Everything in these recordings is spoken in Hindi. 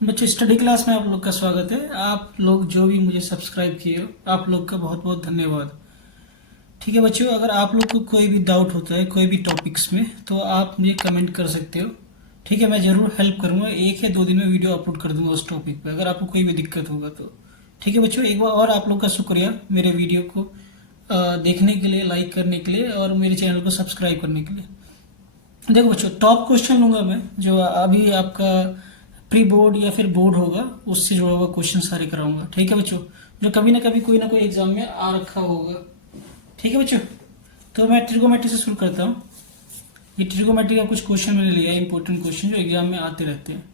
बच्चों, स्टडी क्लास में आप लोग का स्वागत है। आप लोग जो भी मुझे सब्सक्राइब किए हो, आप लोग का बहुत बहुत धन्यवाद। ठीक है बच्चों, अगर आप लोग को कोई भी डाउट होता है कोई भी टॉपिक्स में तो आप मुझे कमेंट कर सकते हो। ठीक है, मैं ज़रूर हेल्प करूँगा। 1 या 2 दिन में वीडियो अपलोड कर दूंगा उस टॉपिक पे, अगर आपको कोई भी दिक्कत होगा तो। ठीक है बच्चों, एक बार और आप लोग का शुक्रिया मेरे वीडियो को देखने के लिए, लाइक करने के लिए और मेरे चैनल को सब्सक्राइब करने के लिए। देखो बच्चों, टॉप क्वेश्चन लूंगा मैं, जो अभी आपका प्री बोर्ड या फिर बोर्ड होगा उससे जुड़ा हुआ क्वेश्चन सारे कराऊंगा। ठीक है बच्चों, जो कभी ना कोई एग्जाम में आ रखा होगा। ठीक है बच्चों, तो मैं ट्रिगोमेट्री से शुरू करता हूँ। ये ट्रिगोमेट्री का कुछ क्वेश्चन मैंने लिया है, इंपॉर्टेंट क्वेश्चन जो एग्जाम में आते रहते हैं।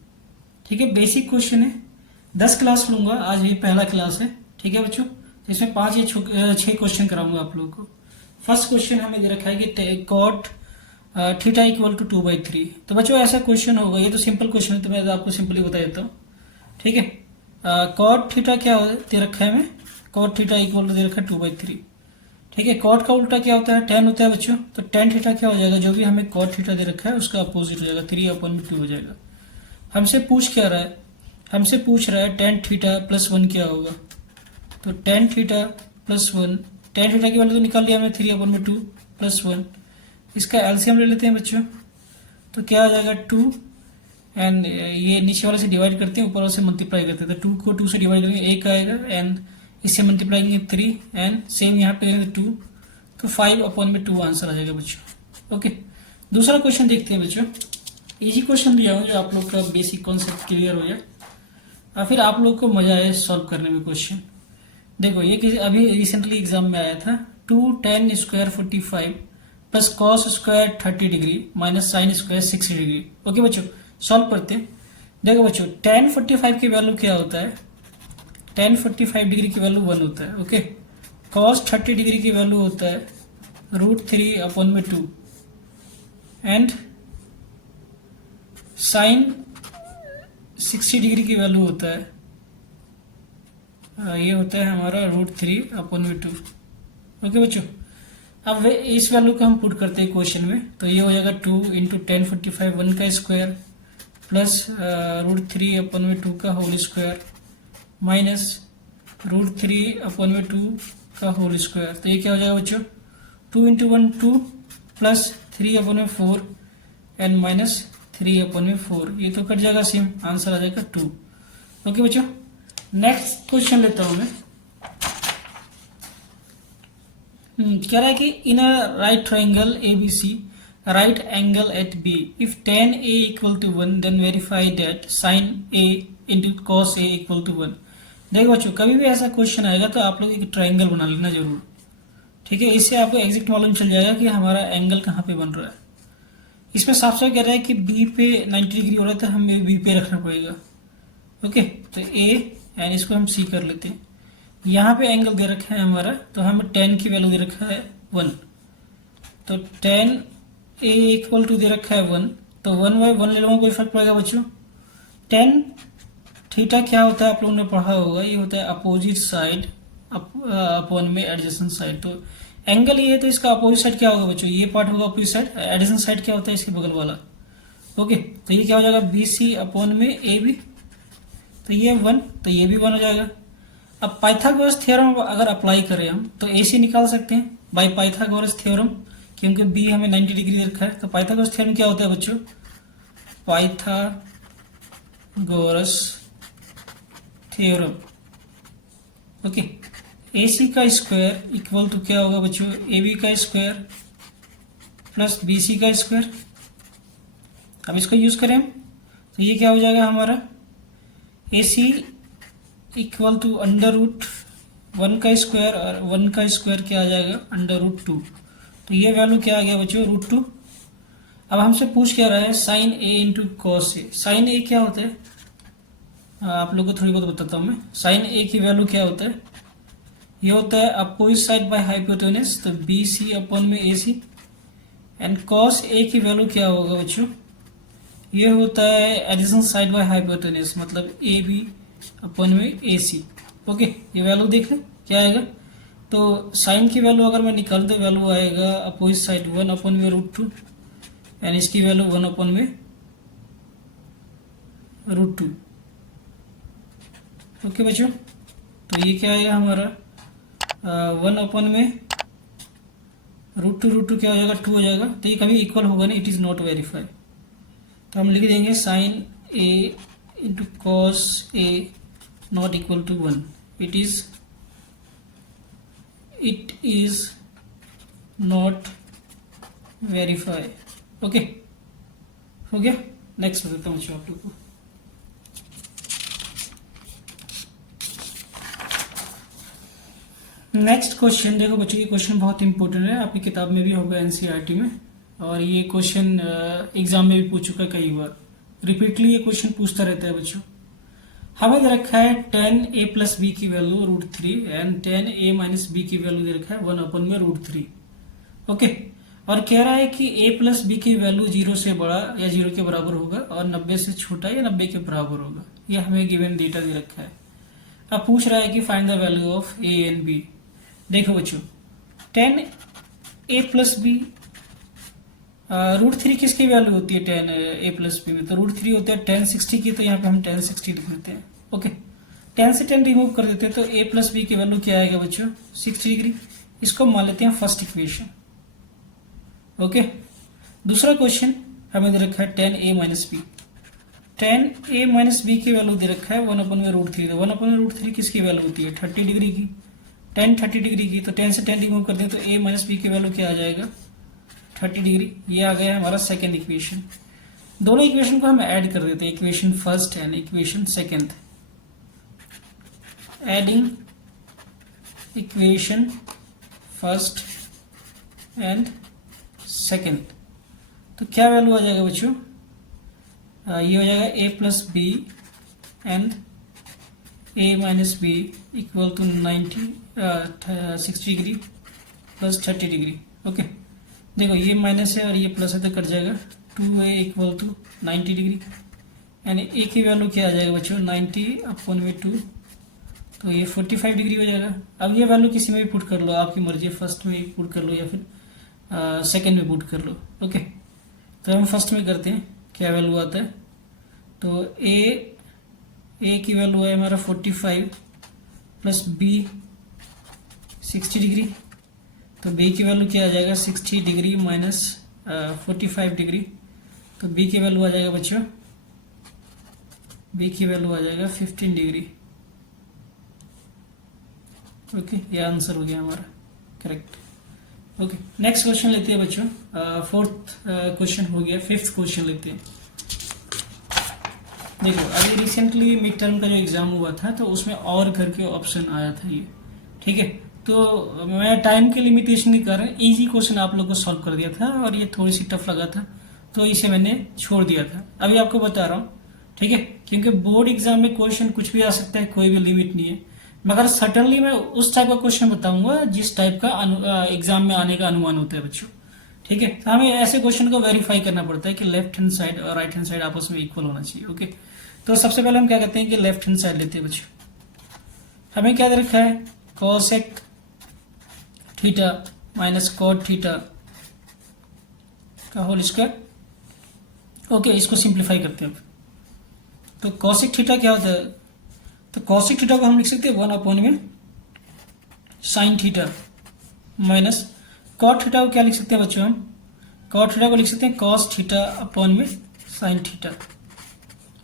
ठीक है, बेसिक क्वेश्चन है। 10 क्लास लूंगा, आज ये पहला क्लास है। ठीक है बच्चों, तो इसमें 5 या 6 क्वेश्चन कराऊंगा आप लोगों को। फर्स्ट क्वेश्चन हमें दे रखा है कि कॉट थीटा इक्वल टू 2/3। तो बच्चों ऐसा क्वेश्चन होगा, ये तो सिंपल क्वेश्चन है तो मैं आपको सिंपली बता देता हूँ। ठीक है, कॉट थीटा क्या दे रखा है हमें, कॉट थीटा इक्वल टू दे रखा है 2/3। ठीक है, कॉट का उल्टा क्या होता है, टेन होता है बच्चों। तो टेन थीटा क्या हो जाएगा, जो भी हमें कॉट थीटा दे रखा है उसका अपोजिट हो जाएगा, 3/2 हो जाएगा। हमसे पूछ क्या रहा है, हमसे पूछ रहा है टेन थीटा प्लस 1 क्या होगा। तो tan theta plus 1, tan theta की वैल्यू तो निकाल लिया हमने, 3/2 प्लस 1। इसका एलसीएम ले लेते हैं बच्चों, तो क्या आ जाएगा 2 एंड ये नीचे वाले से डिवाइड करते हैं, ऊपर वाले से मल्टीप्लाई करते हैं। तो 2 को 2 से डिवाइड करेंगे 1 आएगा एंड इससे मल्टीप्लाई करेंगे 3 एंड सेम यहाँ पे करेंगे 2, तो 5/2 आंसर आ जाएगा बच्चों। ओके, दूसरा क्वेश्चन देखते हैं बच्चों। इजी क्वेश्चन दिया हूँ जो आप लोग का बेसिक कॉन्सेप्ट क्लियर हो जाए और फिर आप लोग को मजा आए सॉल्व करने में क्वेश्चन। देखो ये किसी अभी रिसेंटली एग्जाम में आया था। 2 tan² 45 plus cos square 30 degree minus sine square 60 degree. Okay बच्चों, सॉल्व करते हैं। देखो बच्चों, tan 45 की वैल्यू क्या होता है, tan 45 डिग्री की वैल्यू 1 होता है। ओके, कॉस 30 डिग्री की वैल्यू होता है √3/2 एंड साइन 60 डिग्री की वैल्यू होता है ये होता है हमारा √3/2। ओके बच्चों, अब इस वैल्यू को हम पुट करते हैं क्वेश्चन में, तो ये हो जाएगा 2 इंटू 1045 1 का स्क्वायर प्लस √3/2 का होल स्क्वायर माइनस √3/2 का होल स्क्वायर। तो ये क्या हो जाएगा बच्चों, 2 इंटू 1 2 प्लस 3/4 एंड माइनस 3/4। ये तो कट जाएगा सेम, आंसर आ जाएगा 2। ओके बच्चों, नेक्स्ट क्वेश्चन लेता हूं मैं। कह रहा है कि in a right triangle ABC right angle at B if tan A equal to 1 then verify that sin A into cos A equal to 1। देखो बच्चों, कभी भी ऐसा क्वेश्चन आएगा तो आप लोग एक ट्राइंगल बना लेना जरूर। ठीक है, इससे आपको एग्जैक्ट मालूम चल जाएगा कि हमारा एंगल कहाँ पे बन रहा है। इसमें साफ साफ कह रहा है कि B पे 90 डिग्री हो रहा है तो हमें B पे रखना पड़ेगा। ओके, तो A एंड इसको हम C कर लेते हैं। यहाँ पे एंगल दे रखा है हमारा, तो हम tan की वैल्यू दे रखा है 1। तो tan A इक्वल टू दे रखा है 1, तो 1/1 ले लूँगा, कोई फर्क पड़ेगा बच्चों। tan थीटा क्या होता है आप लोगों ने पढ़ा होगा, ये होता है अपोजिट साइड अपॉन में एडजेसेंट साइड। तो एंगल ये है तो इसका अपोजिट साइड क्या होगा बच्चों, ये पार्ट होगा अपोजिट साइड, एडजेसेंट साइड क्या होता है इसके बगल वाला। ओके, तो ये क्या हो जाएगा BC अपॉन में AB, तो ये 1, तो ये भी 1 हो जाएगा। अब पाइथागोरस थ्योरम अगर अप्लाई करें हम तो AC निकाल सकते हैं बाय पाइथागोरस थ्योरम, क्योंकि B हमें 90 डिग्री रखा है। तो पाइथागोरस थ्योरम क्या होता है बच्चों, पाइथागोरस थ्योरम। ओके, AC का स्क्वायर इक्वल टू क्या होगा बच्चों, AB का स्क्वायर प्लस BC का स्क्वायर। अब इसको यूज करें तो ये क्या हो जाएगा हमारा, AC इक्वल टू √1 का स्क्वायर और 1 का स्क्वायर क्या आ जाएगा √2। तो ये वैल्यू क्या आ गया बच्चों, √2। अब हमसे पूछ क्या रहा है, sine A into cos A। Sine A क्या होता है, आप लोगों को थोड़ी बहुत बताता हूँ मैं। साइन A की वैल्यू क्या होता है, ये होता है अपोजिट साइड बाय हाइपोटेनस, तो BC अपॉन में AC। एंड कॉस A की वैल्यू क्या होगा बच्चों, ये होता है एडिशन साइड बाय हाइपोटेनस, मतलब AB अपॉन में AC। ओके, ये वैल्यू देख लें क्या आएगा। तो साइन की वैल्यू अगर मैं निकाल दो, वैल्यू आएगा अपोजिट साइड 1 अपॉन में √2 एंड इसकी वैल्यू 1 अपॉन में √2। ओके बच्चों, तो ये क्या आएगा हमारा 1 में √2 क्या हो जाएगा 2 हो जाएगा। तो ये कभी इक्वल होगा नहीं, इट इज़ नॉट वेरीफाई। तो हम लिख देंगे sine A into cos A not equal to 1, it is not verify. Okay, हो गया। नेक्स्ट बताता हूँ आप लोग को। नेक्स्ट क्वेश्चन देखो बच्चों, ये क्वेश्चन बहुत इंपॉर्टेंट है, आपकी किताब में भी होगा एनसीईआरटी में, और ये क्वेश्चन एग्जाम में भी पूछ चुका है कई बार, रिपीटली ये क्वेश्चन पूछता रहता है बच्चों। हमें दे रखा है 10a प्लस बी की value √3 and 10a minus B की वैल्यू दे रखा है 1 में √3। ओके, और कह रहा है कि a प्लस बी की वैल्यू 0 से बड़ा या 0 के बराबर होगा और 90 से छोटा या 90 के बराबर होगा। ये हमें गिवन डेटा दे रखा है। अब पूछ रहा है कि find the value of a and b। देखो बच्चों, 10a प्लस बी √3 किसकी वैल्यू होती है 10a प्लस बी में, तो √3 होता है 1060 की, तो यहाँ पे हम 1060 लिख देते हैं। ओके, 10 से 10 रिमूव कर देते हैं तो a प्लस बी की वैल्यू क्या आएगा बच्चों 60 डिग्री। इसको मान लेते हैं फर्स्ट इक्वेशन। ओके, दूसरा क्वेश्चन हमें दे रखा है 10a minus B. 10a minus B की वैल्यू दे रखा है 1 में √3। तो 1 में √3 किसकी वैल्यू होती है 30 डिग्री की, 30 डिग्री की, तो 10 से 10 रिमूव कर दें तो a माइनस बी की वैल्यू क्या आ जाएगा 30 डिग्री। ये आ गया हमारा सेकेंड इक्वेशन। दोनों इक्वेशन को हम ऐड कर देते हैं, equation first and equation second. Adding equation first and second, तो क्या वैल्यू आ जाएगा बच्चों, ये हो जाएगा a plus B and a minus B equal to 60 degree plus 30 degree. Okay, देखो ये माइनस है और ये प्लस है तो कट जाएगा, 2a इक्वल टू 90 डिग्री यानी a की वैल्यू क्या आ जाएगा बच्चों 90/2, तो ये 45 डिग्री हो जाएगा। अब ये वैल्यू किसी में भी पुट कर लो, आपकी मर्जी है, फर्स्ट में पुट कर लो या फिर सेकेंड में पुट कर लो। ओके, तो हम फर्स्ट में करते हैं क्या वैल्यू आता है, तो a की वैल्यू है हमारा 45 प्लस b 60 डिग्री, तो b की वैल्यू क्या आ जाएगा 60 डिग्री माइनस 45 डिग्री, तो b की वैल्यू आ जाएगा बच्चों, b की वैल्यू आ जाएगा 15 डिग्री। ओके, ये आंसर हो गया हमारा करेक्ट। ओके, नेक्स्ट क्वेश्चन लेते हैं बच्चों। फोर्थ क्वेश्चन हो गया, फिफ्थ क्वेश्चन लेते हैं। देखो, अभी रिसेंटली मिड टर्म का जो एग्जाम हुआ था तो उसमें और करके ऑप्शन आया था ये, ठीक है, तो मैं टाइम के लिमिटेशन के कारण इजी क्वेश्चन आप लोग को सॉल्व कर दिया था और ये थोड़ी सी टफ लगा था तो इसे मैंने छोड़ दिया था। अभी आपको बता रहा हूँ, ठीक है, क्योंकि बोर्ड एग्जाम में क्वेश्चन कुछ भी आ सकता है, कोई भी लिमिट नहीं है, मगर सडनली मैं उस टाइप का क्वेश्चन बताऊंगा जिस टाइप का एग्जाम में आने का अनुमान होता है बच्चों, ठीक है। तो हमें ऐसे क्वेश्चन को वेरीफाई करना पड़ता है कि लेफ्ट हैंड साइड और राइट हैंड साइड आपस में इक्वल होना चाहिए। ओके, तो सबसे पहले हम क्या कहते हैं कि लेफ्ट हैंड साइड लेते हैं बच्चों। हमें क्या दे रखा है cosec theta minus cot theta का होल स्क्वायर। ओके, इसको सिंप्लीफाई करते हैं अब। तो कॉसेक थीटा क्या होता है, तो कॉसेक थीटा को हम लिख सकते हैं 1 में sine theta minus cot theta को क्या लिख सकते हैं बच्चों, हम कॉट थीटा को लिख सकते हैं कॉस थीटा अपॉन में साइन थीटा।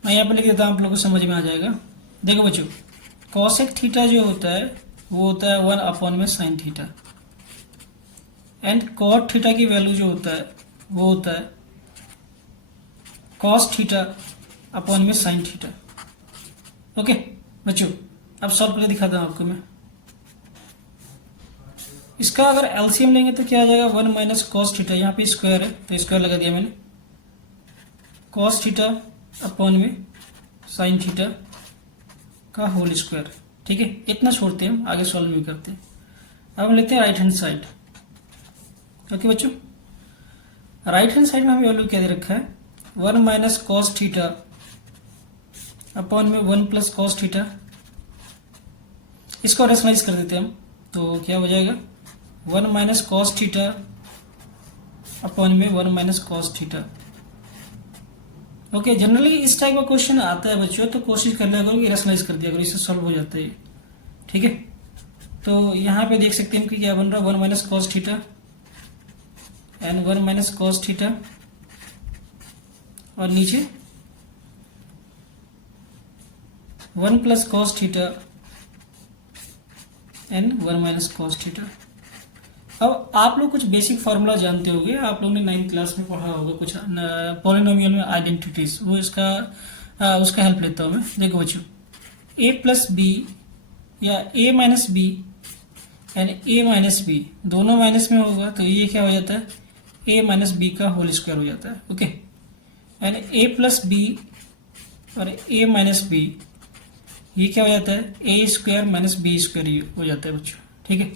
मैं यहाँ पे लिख देता हूँ, आप लोगों को समझ में आ जाएगा। देखो बच्चों, कॉसेक थीटा जो होता है वो होता है 1 में sine theta and cot theta की वैल्यू जो होता है वो होता है कॉस थीटा अपॉन में साइन थीटा। ओके बच्चों, अब सॉल्व करके दिखाता हूँ आपको मैं। इसका अगर एलसीएम लेंगे तो क्या आ जाएगा 1 माइनस कॉस थीटा, यहाँ पे स्क्वायर है तो स्क्वायर लगा दिया मैंने, कॉस थीटा अपॉन में साइन थीटा का होल स्क्वायर। ठीक है, इतना छोड़ते हैं, हम आगे सॉल्व नहीं करते। अब हम लेते हैं राइट हैंड साइड। ओके बच्चों, राइट हैंड साइड में हमें वैल्यू क्या दे रखा है 1 माइनस कॉस थीटा अपॉन में 1 प्लस कॉस थीटा। इसको रेशनलाइज कर देते हैं हम, तो क्या हो जाएगा 1 माइनस कॉस थीटा अपॉन में 1 minus cos theta. Okay, generally इस टाइप का क्वेश्चन आता है बच्चों, तो कोशिश कर लिया करो कि रैशनलाइज कर दिया करो, इससे सॉल्व हो जाता है ये। ठीक है, तो यहाँ पे देख सकते हैं कि क्या बन रहा है, 1 minus cos theta and 1 minus cos theta, और नीचे 1 plus cos theta and 1 minus cos theta. अब आप लोग कुछ बेसिक फार्मूला जानते होंगे, आप लोगों ने 9th क्लास में पढ़ा होगा कुछ पॉलिनोमियल में आइडेंटिटीज, वो इसका उसका हेल्प लेता हूँ मैं। देखो बच्चों, ए प्लस बी या A minus B and A minus B दोनों माइनस में होगा, तो ये क्या हो जाता है, ए माइनस बी का होल स्क्वायर हो जाता है। Okay, and A plus B और ए माइनस बी, ये क्या हो जाता है, A square minus B square हो जाता है बच्चों। ठीक है,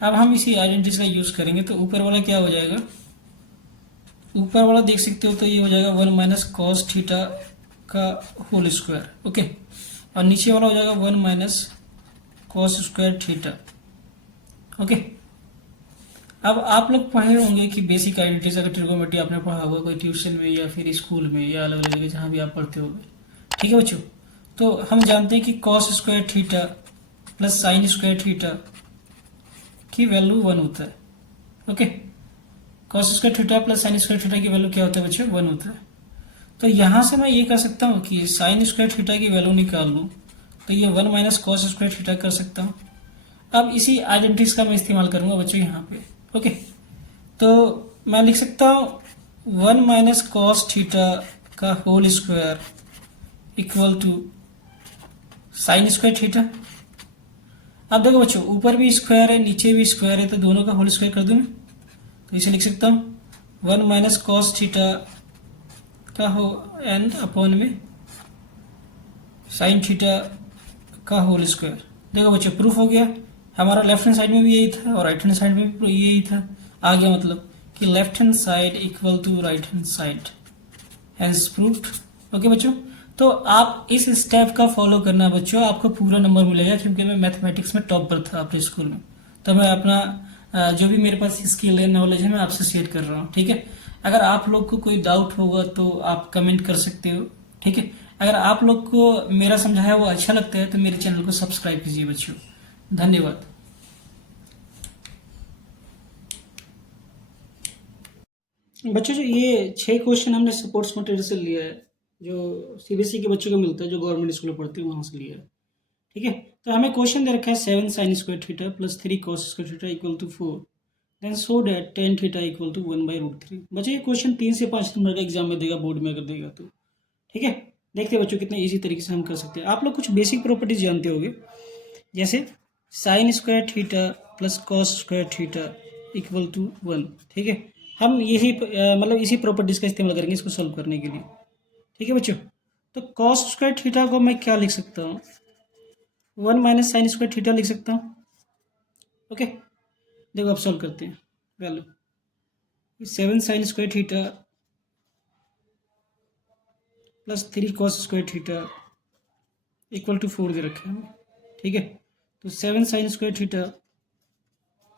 अब हम इसी आइडेंटिटी का यूज करेंगे, तो ऊपर वाला क्या हो जाएगा, ऊपर वाला देख सकते हो तो ये हो जाएगा 1 माइनस कॉस थीटा का होल स्क्वायर। ओके, और नीचे वाला हो जाएगा 1 minus cos square theta. Okay, अब आप लोग पढ़े होंगे कि बेसिक आइडेंटिटीज, अगर ट्रिगोनोमेट्री आपने पढ़ा होगा कोई ट्यूशन में या फिर स्कूल में या अलग अलग जगह जहाँ भी आप पढ़ते होंगे। ठीक है बच्चों, तो हम जानते हैं कि cos square theta plus sign square theta की वैल्यू 1 होता है। Okay, cos square theta plus sign square theta की वैल्यू क्या होता है बच्चों, 1 होता है। तो यहाँ से मैं ये कर सकता हूँ कि साइन स्क्वायर थीटा की वैल्यू निकाल लूँ, तो ये 1 माइनस कॉस स्क्वायर थीटा कर सकता हूँ। अब इसी आइडेंटिटीज का मैं इस्तेमाल करूँगा बच्चों यहाँ पे। ओके, तो मैं लिख सकता हूँ 1 माइनस कॉस थीटा का whole square equal to sine square theta. अब देखो बच्चों, ऊपर भी स्क्वायर है नीचे भी स्क्वायर है, तो दोनों का होल स्क्वायर कर दूँ मैं, तो इसे लिख सकता हूँ 1 माइनस कॉस थीटा का हो एंड अपॉन में साइन थीटा का होल स्क्वायर। देखो बच्चों, प्रूफ हो गया, हमारा लेफ्ट हैंड साइड में भी यही था और राइट हैंड साइड में भी यही था। आ गया मतलब कि left hand side equal to right hand side, hence proved. Okay बच्चों, तो आप इस स्टेप का फॉलो करना बच्चों, आपको पूरा नंबर मिलेगा, क्योंकि मैं मैथमेटिक्स में टॉपर था अपने स्कूल में, तो मैं अपना जो भी मेरे पास स्किल है, नॉलेज है, मैं आपसे शेयर कर रहा हूँ। ठीक है, अगर आप लोग को कोई डाउट होगा तो आप कमेंट कर सकते हो। ठीक है, अगर आप लोग को मेरा समझाया वो अच्छा लगता है तो मेरे चैनल को सब्सक्राइब कीजिए बच्चों। धन्यवाद। बच्चों, जो ये 6 क्वेश्चन हमने सपोर्ट्स मटेरियल से लिया है, जो सीबीएसई के बच्चों को मिलता है, जो गवर्नमेंट स्कूल में पढ़ते हैं वहाँ से लिया है। ठीक है, तो हमें क्वेश्चन दे रखा है 7 sine square theta plus 3 cos square theta equal to 4, then show that tan theta equal to 1/√3। बच्चों, ये क्वेश्चन 3 से 5 नंबर का एग्जाम में देगा, बोर्ड में अगर देगा तो। ठीक है, देखते हैं बच्चों कितने इजी तरीके से हम कर सकते हैं। आप लोग कुछ बेसिक प्रॉपर्टीज जानते होंगे, जैसे sine square theta plus cos square theta equal to 1। ठीक है, हम यही मतलब इसी प्रॉपर्टीज का इस्तेमाल करेंगे इसको सॉल्व करने के लिए। ठीक है बच्चों, तो कॉस स्क्वायर थीटा को मैं क्या लिख सकता हूँ, 1 माइनस साइन स्क्वायर थीटा लिख सकता हूँ। ओके, देखो अब सॉल्व करते हैं। Value 7 sine square theta plus 3 cos square theta equal to 4 दे रखे हैं। ठीक है, तो 7 sine square theta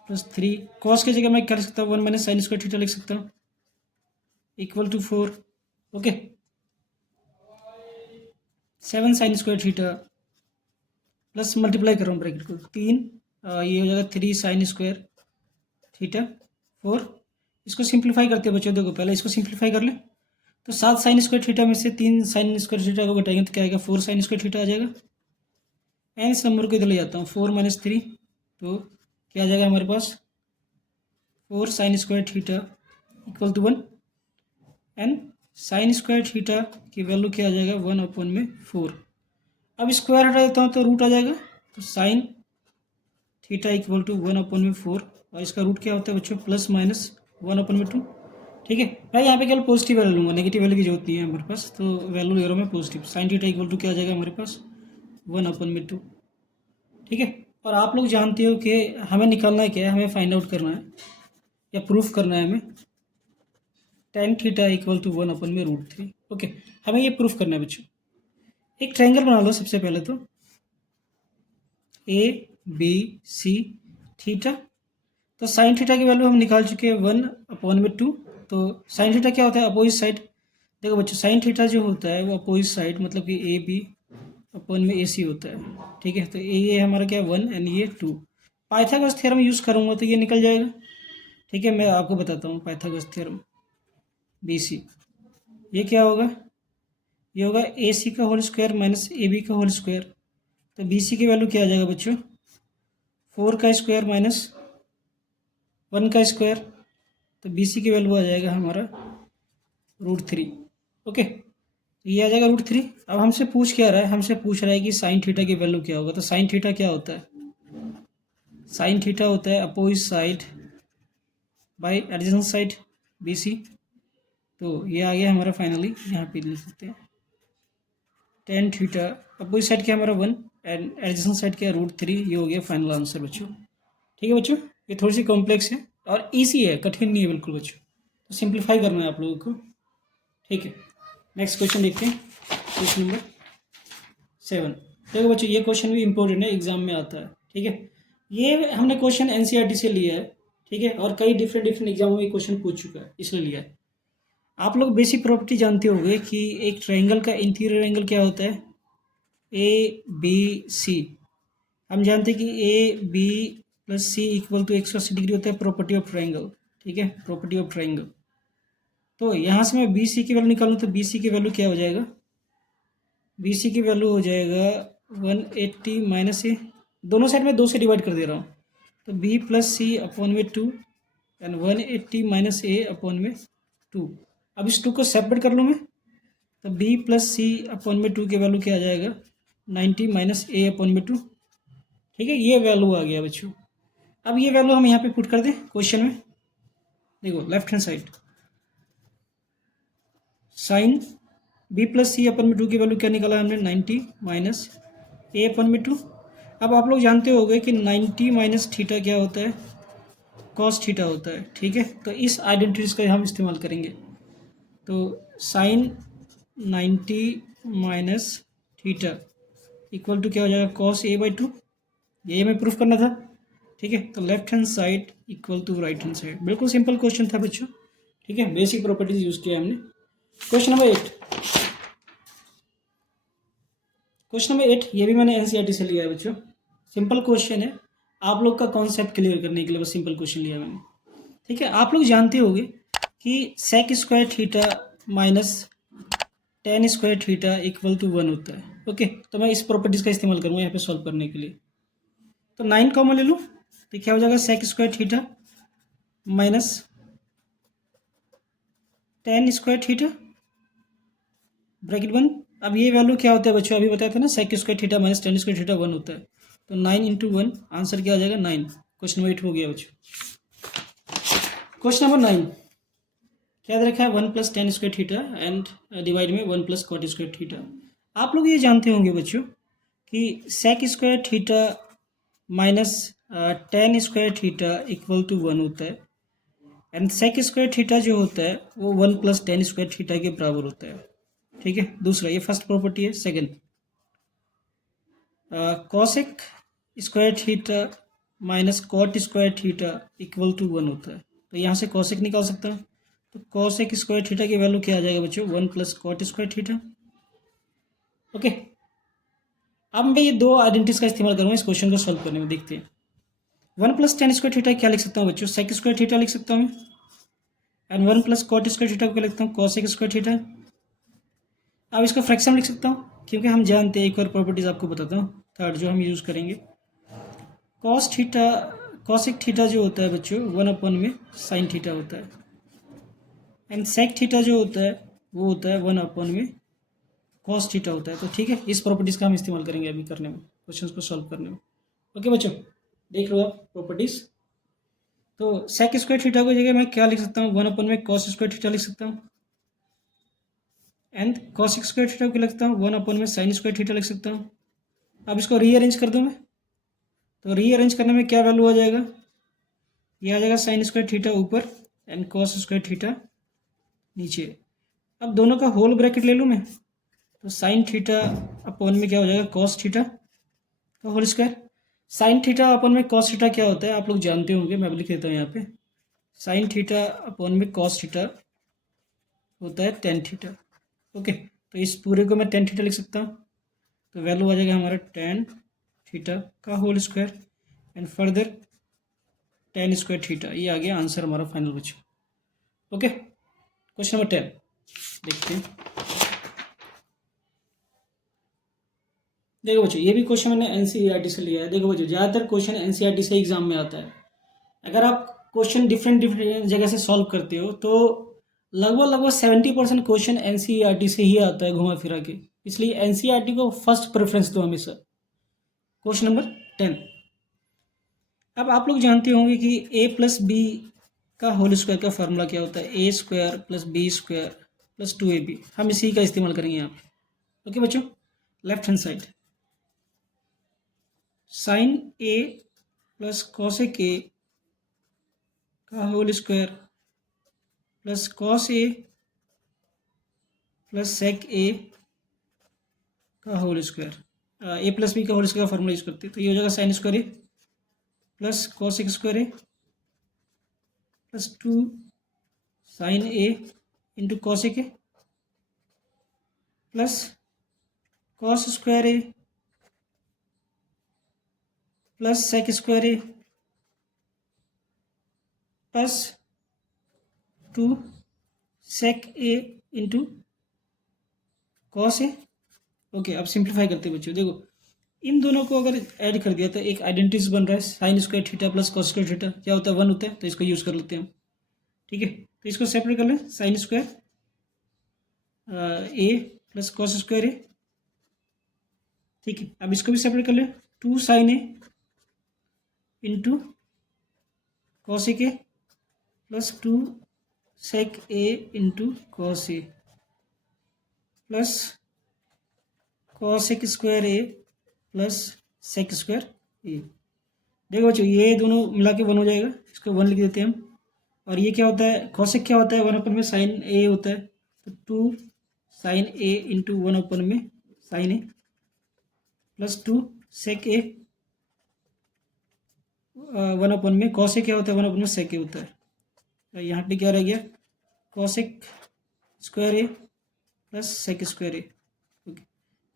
plus 3 cos की जगह मैं क्या लिख सकता हूँ, 1 माइनस साइन स्क्वायर थीटा लिख सकता हूँ equal to 4। Okay, 7 sine square theta plus multiply कर रहा हूँ ब्रैकेट को 3, ये हो जाएगा 3 साइन स्क्वायर थीटा 4। इसको सिंप्लीफाई करते हैं बच्चों, देखो पहले इसको सिंप्लीफाई कर ले, तो 7 साइन स्क्वायर थीटा में से 3 साइन स्क्वायर थीटा को घटाएंगे तो क्या आएगा, 4 साइन स्क्वायर थीटा आ जाएगा। एन इस नंबर को इधर ले जाता हूँ, 4 माइनस 3, तो क्या आ जाएगा हमारे पास, 4 sine square theta equal to 1, and sine square theta की वैल्यू क्या आ जाएगा, 1/4। अब स्क्वायर हटा देता हूँ तो रूट आ जाएगा, तो साइन थीटा इक्वल टू 1/4, और इसका रूट क्या होता है बच्चों, प्लस माइनस 1/2। ठीक है, मैं यहाँ पे केवल पॉजिटिव वैल्यू लूँगा, नेगेटिव वैल्यू की जरूरत नहीं है हमारे पास, तो वैल्यू ले रहा हूँ मैं positive. Sine theta equal to क्या आ जाएगा हमारे पास, 1/2। ठीक है, और आप लोग जानते हो कि हमें निकालना है क्या है, हमें फाइंड आउट करना है या प्रूफ करना है हमें tan theta equal to 1/√3। Okay, हमें ये प्रूफ करना है बच्चों। एक ट्रायंगल बना लो सबसे पहले, तो ABC थीटा, तो साइन थीटा की वैल्यू हम निकाल चुके हैं 1/2, तो साइन थीटा क्या होता है, अपोजिट साइड, देखो बच्चों, साइन थीटा जो होता है वो अपोजिट साइड मतलब कि ए बी अपन में ए सी होता है, ठीक है। तो ये हमारा क्या, 1 एंड ये 2। पाइथागोरस थ्योरम यूज़ करूँगा तो ये निकल जाएगा, ठीक है। मैं आपको बताता हूँ पाइथागोरस थ्योरम, बी सी, ये क्या होगा, ये होगा ए सी का whole square minus A B का होल स्क्वायर। तो बी सी की वैल्यू क्या आ जाएगा बच्चों, 4 का स्क्वायर माइनस 1 का स्क्वायर। तो बी सी की वैल्यू आ जाएगा हमारा √3। ओके, तो ये आ जाएगा √3। अब हमसे पूछ क्या रहा है, हमसे पूछ रहा है कि साइन थीटा की वैल्यू क्या होगा। तो साइन थीटा क्या होता है, साइन थीटा होता है opposite side by adjacent side B C. तो ये आ गया हमारा फाइनली, यहाँ पे लिख सकते हैं टेन थीटा, अपोजिट साइड क्या हमारा 1 एंड एडजेसेंट साइड क्या √3। ये हो गया फाइनल आंसर बच्चों, ठीक है बच्चों। ये थोड़ी सी कॉम्प्लेक्स है और ईजी है, कठिन नहीं है बिल्कुल बच्चों। तो सिंप्लीफाई करना है आप लोगों को, ठीक है। नेक्स्ट क्वेश्चन देखते हैं, क्वेश्चन नंबर 7। देखो बच्चों, ये क्वेश्चन भी इंपॉर्टेंट है, एग्जाम में आता है, ठीक है। ये हमने क्वेश्चन एनसीईआरटी से लिया है, ठीक है, और कई डिफरेंट डिफरेंट एग्जामों में क्वेश्चन पूछ चुका है, इसलिए लिया है। आप लोग बेसिक प्रॉपर्टी जानते होंगे कि एक ट्रायंगल का इंटीरियर एंगल क्या होता है, ए बी सी। हम जानते हैं कि A B plus C equal to 180 degree होता है, प्रॉपर्टी ऑफ ट्रायंगल, ठीक है, प्रॉपर्टी ऑफ ट्रायंगल। तो यहाँ से मैं बी सी की वैल्यू निकालूँ तो बी सी की वैल्यू क्या हो जाएगा, बी सी की वैल्यू हो जाएगा 180 माइनस ए, दोनों साइड में 2 से डिवाइड कर दे रहा हूँ। तो बी प्लस सी अपॉन में 2 एंड 180 माइनस ए अपॉन में 2। अब इस 2 को सेपरेट कर लूँ मैं, तो बी प्लस सी अपॉन में 2 की वैल्यू क्या आ जाएगा, 90 माइनस ए अपॉन में 2, ठीक है। ये वैल्यू आ गया बच्चों। अब ये वैल्यू हम यहाँ पे पुट कर दें क्वेश्चन में। देखो left hand side sine B plus C अपन में 2 की वैल्यू क्या निकाला हमने, 90 माइनस ए अपन में 2। अब आप लोग जानते होंगे कि 90 माइनस थीटा क्या होता है, कॉस थीटा होता है, ठीक है। तो इस आइडेंटिटीज का हम इस्तेमाल करेंगे। तो sine 90 minus theta equal to क्या हो जाएगा, कॉस ए बाई 2। ये हमें प्रूफ करना था, ठीक है। तो left hand side equal to right hand side, बिल्कुल सिंपल क्वेश्चन था बच्चों, ठीक है। बेसिक प्रॉपर्टीज यूज किया हमने। क्वेश्चन नंबर 8, क्वेश्चन नंबर 8 ये भी मैंने एनसीईआरटी से लिया है बच्चों। सिंपल क्वेश्चन है, आप लोग का कॉन्सेप्ट क्लियर करने के लिए बस सिंपल क्वेश्चन लिया मैंने, ठीक है। आप लोग जानते होंगे कि sec square theta minus tan square theta equal to 1 होता है, ओके। तो मैं इस प्रॉपर्टीज का इस्तेमाल करूँगा यहाँ पे सॉल्व करने के लिए। तो 9 कॉमन ले लूँ तो क्या हो जाएगा, sec square theta minus tan square theta bracket 1। अब ये वैल्यू क्या होता है बच्चों, अभी बताया था ना, sec square theta minus tan square theta 1 होता है। तो 9 इंटू 1, आंसर क्या आ जाएगा 9। क्वेश्चन नंबर 8 हो गया बच्चों। क्वेश्चन नंबर 9 क्या दे रखा है, 1 plus ten square theta and divide में 1 प्लस कॉट स्क्वायर थीटा। आप लोग ये जानते होंगे बच्चों कि sec square theta minus tan square theta equal to 1 होता है एंड सेक स्क्वायर थीटा जो होता है वो 1 प्लस टेन स्क्वायर थीटा के बराबर होता है, ठीक है। दूसरा, ये फर्स्ट प्रॉपर्टी है। Second, cosec square theta minus cot square theta equal to 1 होता है। तो यहाँ से कॉसेक निकाल सकता हूँ। तो कॉसेक स्क्वायर थीटा की वैल्यू क्या आ जाएगा बच्चों, 1 plus cot square theta, okay. अब मैं ये दो आइडेंटिटीज का इस्तेमाल करूँगा इस क्वेश्चन को सॉल्व करने में, देखते हैं। 1 प्लस टेन स्क्वायर थीटा क्या लिख सकता हूँ बच्चों, सेक स्क्वायर थीटा लिख सकता हूँ मैं, and 1 plus cot square theta को क्या लिखता हूँ, कॉसेक स्क्वायर थीटा। अब इसका फ्रैक्शन लिख सकता हूँ क्योंकि हम जानते हैं, एक और प्रॉपर्टीज आपको बताता हूँ थर्ड जो हम यूज़ करेंगे। कॉस थीटा कॉसिक थीटा जो होता है बच्चों 1 अपन में साइन थीटा होता है एंड सेक थीटा जो होता है वो होता है 1 अपन में कॉस थीटा होता है। तो ठीक है, इस प्रॉपर्टीज़ का हम इस्तेमाल करेंगे अभी करने में, क्वेश्चन को सॉल्व करने में, ओके बच्चों। देख लो आप प्रॉपर्टीज़। तो सेक स्क्वायर थीटा को जगह मैं क्या लिख सकता हूँ, 1 अपन में कॉस स्क्वायर थीटा लिख सकता हूँ एंड कॉसिक स्क्वायर थीटा को लिखता हूँ 1 अपन में साइन स्क्वायर थीटा लिख सकता हूँ। अब इसको रीअरेंज कर दूँ मैं, तो रीअरेंज करने में क्या वैल्यू आ जाएगा, ये आ जाएगा साइन स्क्वायर थीटा ऊपर एंड कॉस स्क्वायर थीटा नीचे। अब दोनों का होल ब्रैकेट ले लूँ मैं, तो साइन थीटा अपॉन में क्या हो जाएगा, कॉस थीटा का whole square. Sine theta upon में कॉस थीटा क्या होता है आप लोग जानते होंगे, मैं भी लिख देता हूँ यहाँ पे। साइन थीटा अपॉन में कॉस थीटा होता है टेन थीटा, ओके, तो इस पूरे को मैं टेन थीटा लिख सकता हूँ, तो वैल्यू आ जाएगा हमारा टेन थीटा का whole square and further tan square theta. ये आ गया आंसर हमारा फाइनल बच्चों। ओके, क्वेश्चन नंबर 10 देखते हैं। देखो बच्चों, ये भी क्वेश्चन मैंने एनसीईआरटी से लिया है। देखो बच्चों, ज़्यादातर क्वेश्चन एनसीईआरटी से एग्जाम में आता है। अगर आप क्वेश्चन डिफरेंट डिफरेंट जगह से सॉल्व करते हो तो लगभग 70% क्वेश्चन एनसीईआरटी से ही आता है घुमा फिरा के, इसलिए एनसीईआरटी को फर्स्ट प्रेफरेंस दो हमेशा। Question number 10। अब आप लोग जानते होंगे कि ए प्लस बी का होल स्क्वायर का फार्मूला क्या होता है, A square plus B square plus 2ab। हम इसी का इस्तेमाल करेंगे यहाँ पे। ओके बच्चों, left hand side sine A plus cosec A का whole square plus cos A plus sec A का whole square. A plus B का होल स्क्वायर का फॉर्मूला यूज करते हैं, तो ये हो जाएगा sine square A plus cosec square A plus 2 sine A into cosec A plus cos square A plus sec square A plus 2 sec A into cos A. Okay, अब सिंप्लीफाई करते हैं बच्चों। देखो, इन दोनों को अगर ऐड कर दिया तो एक आइडेंटिटीज बन रहा है, sign square theta plus cos square theta क्या होता है, 1 होता है, तो इसको यूज़ कर लेते हैं हम। ठीक है, तो इसको सेपरेट कर लें, sine square A plus cos square A. ठीक है, अब इसको भी सेपरेट कर लें, 2 sine A into cosec A plus 2 sec A into cos A plus cosec square A plus sec square A. देखो बच्चों, ये दोनों मिला के 1 हो जाएगा, इसको 1 लिख देते हैं हम। और ये क्या होता है, कॉसेक क्या होता है, 1 अपन में साइन ए होता है, तो 2 साइन ए इंटू 1 अपन में साइन ए प्लस 2 सेक ए, 1 अपन में कॉस ए क्या होता है, 1 अपन में सेक ए होता है। तो यहाँ पे क्या रह गया, cosec square A plus sec square A. Okay,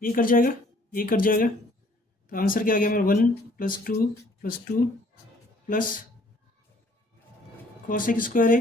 ये कट जाएगा, ये कट जाएगा, तो आंसर क्या आ गया मेरा, 1 plus 2 plus 2 plus cosec square ए